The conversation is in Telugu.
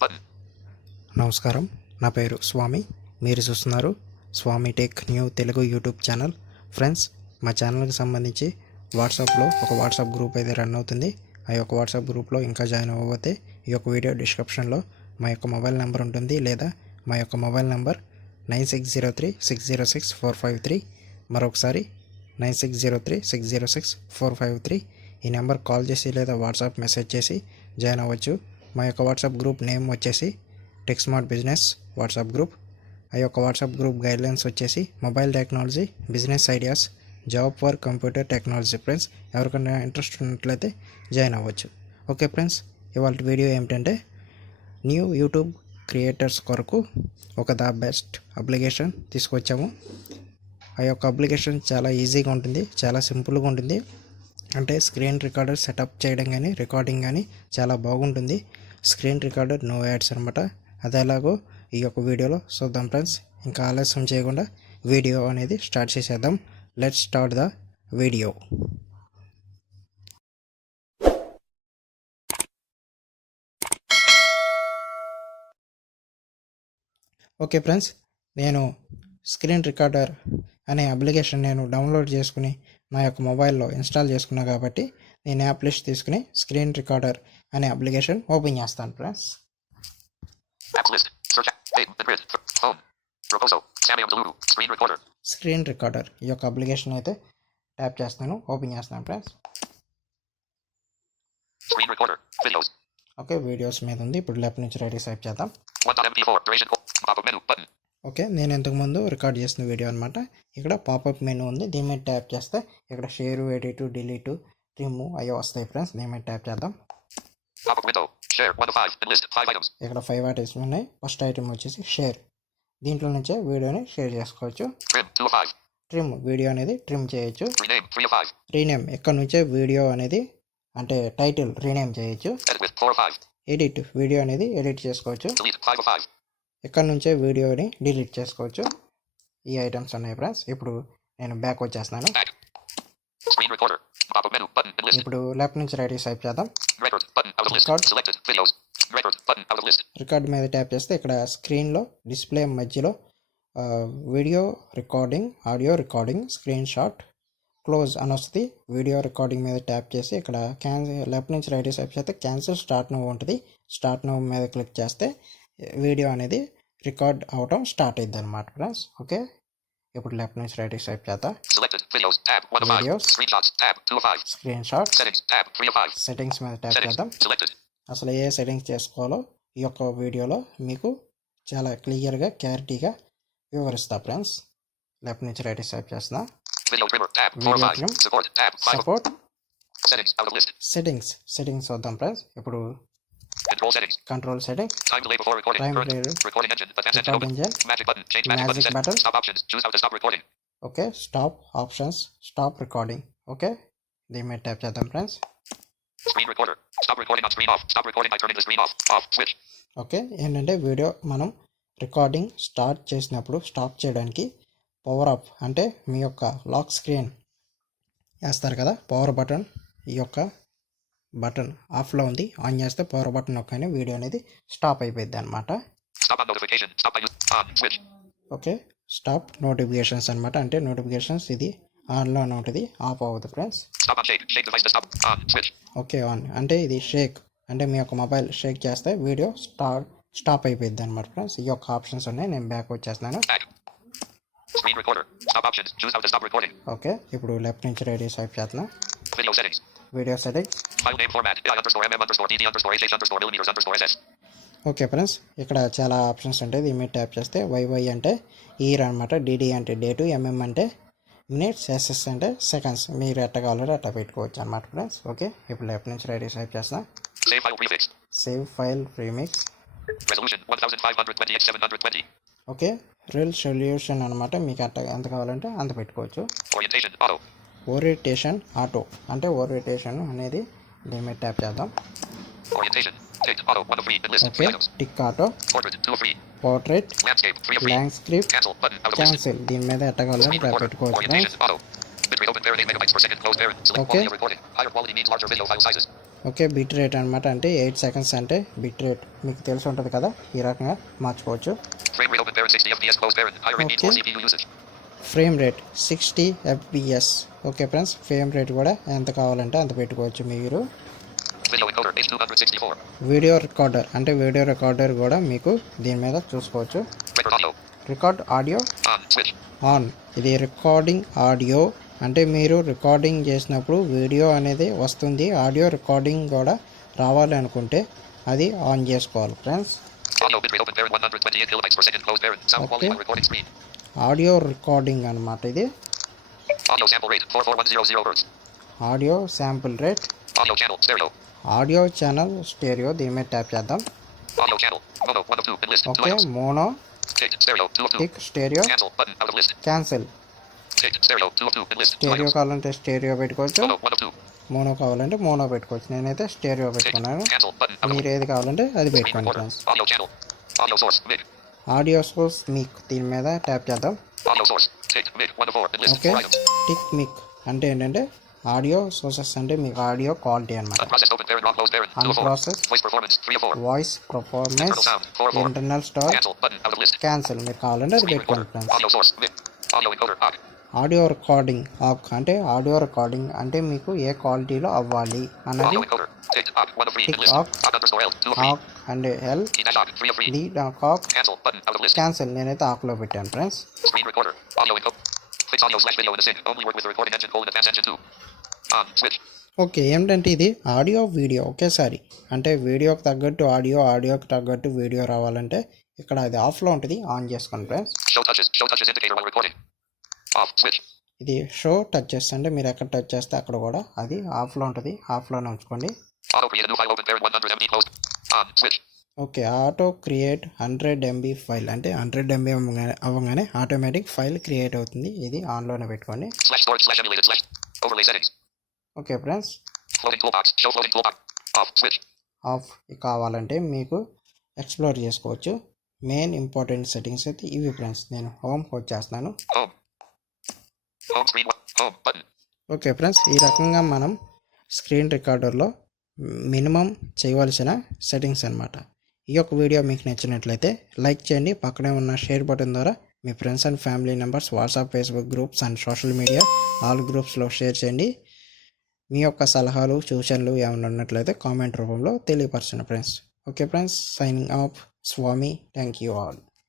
button. నమస్కారం, నా పేరు స్వామి. మీరు చూస్తున్నారు Swami tech new Telugu YouTube channel. Friends, మా ఛానల్కి సంబంధించి వాట్సాప్లో ఒక వాట్సాప్ గ్రూప్ అయితే రన్ అవుతుంది. ఆ యొక్క వాట్సాప్ గ్రూప్లో ఇంకా జాయిన్ అవ్వకపోతే ఈ యొక్క వీడియో డిస్క్రిప్షన్లో మా యొక్క మొబైల్ నెంబర్ ఉంటుంది, లేదా మా యొక్క మొబైల్ నెంబర్ 9603606453. మరొకసారి 9603606453. ఈ నెంబర్ కాల్ చేసి లేదా వాట్సాప్ మెసేజ్ చేసి జాయిన్ అవ్వచ్చు. మా యొక్క వాట్సాప్ గ్రూప్ నేమ్ వచ్చేసి tech smart business WhatsApp group. ఆ యొక్క వాట్సాప్ గ్రూప్ గైడ్లైన్స్ వచ్చేసి mobile technology, business ideas, job for computer technology. Friends, ఎవరికైనా ఇంట్రెస్ట్ ఉన్నట్లయితే జాయిన్ అవ్వచ్చు. ఓకే ఫ్రెండ్స్, ఇవాళ వీడియో ఏమిటంటే న్యూ యూట్యూబ్ క్రియేటర్స్ కొరకు ఒక ద బెస్ట్ అప్లికేషన్ తీసుకొచ్చాము. ఆ యొక్క అప్లికేషన్ చాలా ఈజీగా ఉంటుంది, చాలా సింపుల్గా ఉంటుంది. అంటే స్క్రీన్ రికార్డర్ సెటప్ చేయడం కానీ రికార్డింగ్ కానీ చాలా బాగుంటుంది. స్క్రీన్ రికార్డర్ నో యాడ్స్ అనమాట. అది ఎలాగో ఈ యొక్క వీడియోలో చూద్దాం ఫ్రెండ్స్. ఇంకా ఆలస్యం చేయకుండా వీడియో అనేది స్టార్ట్ చేసేద్దాం. Let's start the video. Okay friends, నేను స్క్రీన్ రికార్డర్ అనే అప్లికేషన్ డౌన్లోడ్ చేసుకుని నా యొక్క మొబైల్లో ఇన్స్టాల్ చేసుకున్నా కాబట్టి నేను యాప్ లిస్ట్ తీసుకుని స్క్రీన్ రికార్డర్ అనే అప్లికేషన్ ఓపెన్ చేస్తాను ఫ్రెండ్స్. స్క్రీన్ రికార్డర్ ఈ యొక్క అప్లికేషన్ అయితే ట్యాప్ చేస్తాను, ఓపెన్ చేస్తాను ఫ్రెండ్స్. ఓకే, వీడియోస్ మీద ఉంది. ఇప్పుడు లెఫ్ట్ నుంచి రైట్ స్వైప్ చేద్దాం. ఓకే, నేను ఇంతకుముందు రికార్డ్ చేసిన వీడియో అనమాట. ఇక్కడ పాపప్ మెనూ ఉంది, దీని మీద ట్యాప్ చేస్తే ఇక్కడ షేర్, ఎడిట్, డిలీట్, ట్రిమ్ అవి వస్తాయి ఫ్రెండ్స్. దీని మీద ట్యాప్ చేద్దాం. ఇక్కడ 5 ఐటమ్స్ ఉన్నాయి. ఫస్ట్ ఐటమ్ వచ్చేసి షేర్. దీంట్లో నుంచే వీడియోని షేర్ చేసుకోవచ్చు. ట్రిమ్, వీడియో అనేది ట్రిమ్ చేయొచ్చు. రీనేమ్, ఇక్కడ నుంచే వీడియో అనేది అంటే టైటిల్ రీనేమ్ చేయొచ్చు. ఎడిట్, వీడియో అనేది ఎడిట్ చేసుకోవచ్చు. ఇక్కడ నుంచే వీడియోని డిలీట్ చేసుకోవచ్చు. ఈ ఐటమ్స్ ఉన్నాయి ఫ్రెండ్స్. ఇప్పుడు నేను బ్యాక్ వచ్చేస్తున్నాను. ఇప్పుడు లెఫ్ట్ నుంచి రైట్ స్వైప్ చేద్దాం. రికార్డ్ మీద ట్యాప్ చేస్తే ఇక్కడ స్క్రీన్లో డిస్ప్లే మధ్యలో video recording, audio recording, screen shot, close అని వస్తుంది. వీడియో రికార్డింగ్ మీద ట్యాప్ చేసి ఇక్కడ లెఫ్ట్ నుంచి రైట్ స్వైప్ చేస్తే క్యాన్సిల్ స్టార్ట్ నౌ ఉంటుంది. స్టార్ట్ నౌ మీద క్లిక్ చేస్తే వీడియో అనేది రికార్డ్ అవటం స్టార్ట్ అయింది అనమాట ఫ్రెండ్స్. ఓకే, ఇప్పుడు లెఫ్ట్ నుంచి రైట్ స్వైప్ చేద్దాం. వీడియోస్, స్క్రీన్ షాట్, సెట్టింగ్స్ మీద ట్యాప్ చేద్దాం. అసలు ఏ సెట్టింగ్స్ చేసుకోవాలో ఈ యొక్క వీడియోలో మీకు చాలా క్లియర్గా, క్లారిటీగా వివరిస్తా ఫ్రెండ్స్. లెఫ్ట్ నుంచి రైట్ స్వైప్ చేస్తున్నా. సపోర్ట్, సెట్టింగ్స్ వద్దాం ఫ్రెండ్స్. ఇప్పుడు control setting, time delay before recording engine, magic button, okay, stop options, stop recording. Okay, దీని మీద ట్యాప్ చేద్దాం ఫ్రెండ్స్. ఓకే, ఏంటంటే వీడియో మనం రికార్డింగ్ స్టార్ట్ చేసినప్పుడు స్టాప్ చేయడానికి పవర్ ఆఫ్ అంటే మీ యొక్క లాక్ స్క్రీన్ వేస్తారు కదా, పవర్ బటన్, ఈ యొక్క బటన్ ఆఫ్లో ఉంది. ఆన్ చేస్తే పవర్ బటన్ నొక్కగానే వీడియో అనేది స్టాప్ అయిపోయింది అనమాట. ఓకే, స్టాప్ నోటిఫికేషన్స్ అనమాట. అంటే నోటిఫికేషన్స్ ఇది ఆన్లోనే ఉంటుంది, ఆఫ్ అవ్వదు ఫ్రెండ్స్. ఓకే, ఆన్ అంటే ఇది షేక్ అంటే మీ యొక్క మొబైల్ షేక్ చేస్తే వీడియో స్టాప్ అయిపోయింది అనమాట ఫ్రెండ్స్. ఈ యొక్క ఆప్షన్స్ ఉన్నాయి. నేను బ్యాక్ వచ్చేస్తున్నాను. ఓకే, ఇప్పుడు లెఫ్ట్ నుంచి రైట్ స్వైప్ చేస్తున్నా. Video settings. ఓకే ఫ్రెండ్స్, ఇక్కడ చాలా ఆప్షన్స్ ఉంటాయి. దీని మీద ట్యాప్ చేస్తే వైవై అంటే ఇయర్ అనమాట, డిడి అంటే డేటు, ఎంఎం అంటే మినిట్స్, ఎస్ఎస్ అంటే సెకండ్స్. మీరు ఎట్ట కావాలంటే అట్లా పెట్టుకోవచ్చు అనమాట ఫ్రెండ్స్. ఓకే, ఇప్పుడు లెఫ్ట్ నుంచి రైట్ స్వైప్ చేస్తా. Save file premix. Okay, resolution అనమాట, మీకు ఎంత కావాలంటే అంత పెట్టుకోవచ్చు. ఓరియంటేషన్ ఆటో అంటే ఓరియంటేషన్ అనేది దీని మీద ట్యాప్ చేద్దాం. Okay, tick auto, portrait, landscape, cancel. దీని మీద ఎట్ట కావాలంటే పెట్టుకోవచ్చు. ఓకే, ఓకే, బిట్ రేట్ అనమాట, అంటే 8 సెకండ్స్ అంటే బిట్ రేట్ మీకు తెలిసి ఉంటుంది కదా, ఈ రకంగా మార్చుకోవచ్చు. Okay, frame rate 60 FPS. Okay friends, frame rate కూడా ఎంత కావాలంటే అంత పెట్టుకోవచ్చు మీరు. వీడియో రికార్డర్ అంటే వీడియో రికార్డర్ కూడా మీకు దీని మీద చూసుకోవచ్చు. Record audio on. ఇది రికార్డింగ్ ఆడియో అంటే మీరు రికార్డింగ్ చేసినప్పుడు వీడియో అనేది వస్తుంది, ఆడియో రికార్డింగ్ కూడా రావాలి అనుకుంటే అది ఆన్ చేసుకోవాలి ఫ్రెండ్స్. ఓకే, ఆడియో రికార్డింగ్ అనమాట ఇది. Audio sample rate, audio channel stereo, దీని మీద ట్యాప్ చేద్దాం. Okay, mono, tick, stereo, cancel. Stereo కావాలంటే స్టెరియో పెట్టుకోవచ్చు, మోనో కావాలంటే మోనో పెట్టుకోవచ్చు. నేనైతే స్టెరియో పెట్టుకున్నాను, మీరు ఏది కావాలంటే అది పెట్టుకోండి ఫ్రెండ్స్. ఆడియో సోర్స్ మిక్, దీని మీద ట్యాప్ చేద్దాం. ఓకే, టిక్ మిక్ అంటే ఏంటంటే ఆడియో సోర్సెస్ అంటే మీకు ఆడియో క్వాలిటీ అనమాట. Unprocess, voice performance, internal star, cancel. మీరు కావాలంటే అది పెట్టుకోండి ఫ్రెండ్స్. ఆడియో రికార్డింగ్ ఆక్ అంటే ఆడియో రికార్డింగ్ అంటే మీకు ఏ క్వాలిటీలో అవ్వాలి అన్నది. టిక్ ఆక్, ఆక్ అండ్ ఎల్, డి ఆక్, క్యాన్సిల్. నేనైతే ఆక్లో పెట్టాను ఫ్రెండ్స్. ఓకే, ఏమిటంటే ఇది ఆడియో వీడియో ఒకేసారి, అంటే వీడియోకి తగ్గట్టు ఆడియో, ఆడియోకి తగ్గట్టు వీడియో రావాలంటే ఇక్కడ అది ఆఫ్లో ఉంటుంది, ఆన్ చేసుకోండి ఫ్రెండ్స్. ఇది షో టచ్ చేస్తే అంటే మీరు ఎక్కడ టచ్ చేస్తే అక్కడ కూడా అది ఆఫ్లో ఉంటుంది, ఆఫ్లోనే ఉంచుకోండి. Okay, auto create 100 MB file అంటే 100 MB అవ్వగానే ఆటోమేటిక్ ఫైల్ క్రియేట్ అవుతుంది, ఇది ఆన్లోనే పెట్టుకోండి. ఓకే ఫ్రెండ్స్, ఆఫ్ కావాలంటే మీకు ఎక్స్ప్లోర్ చేసుకోవచ్చు. మెయిన్ ఇంపార్టెంట్ సెట్టింగ్స్ అయితే ఇవి ఫ్రెండ్స్. నేను హోమ్కి వచ్చేస్తున్నాను. ఓకే ఫ్రెండ్స్, ఈ రకంగా మనం స్క్రీన్ రికార్డర్లో మినిమం చేయవలసిన సెట్టింగ్స్ అనమాట. ఈ యొక్క వీడియో మీకు నచ్చినట్లయితే లైక్ చేయండి, పక్కనే ఉన్న షేర్ బటన్ ద్వారా మీ friends and family members, WhatsApp, Facebook groups and social media all గ్రూప్స్లో షేర్ చేయండి. మీ యొక్క సలహాలు, సూచనలు ఏమైనా ఉన్నట్లయితే కామెంట్ రూపంలో తెలియపరచండి friends. Okay friends, signing off, Swami. Thank you all.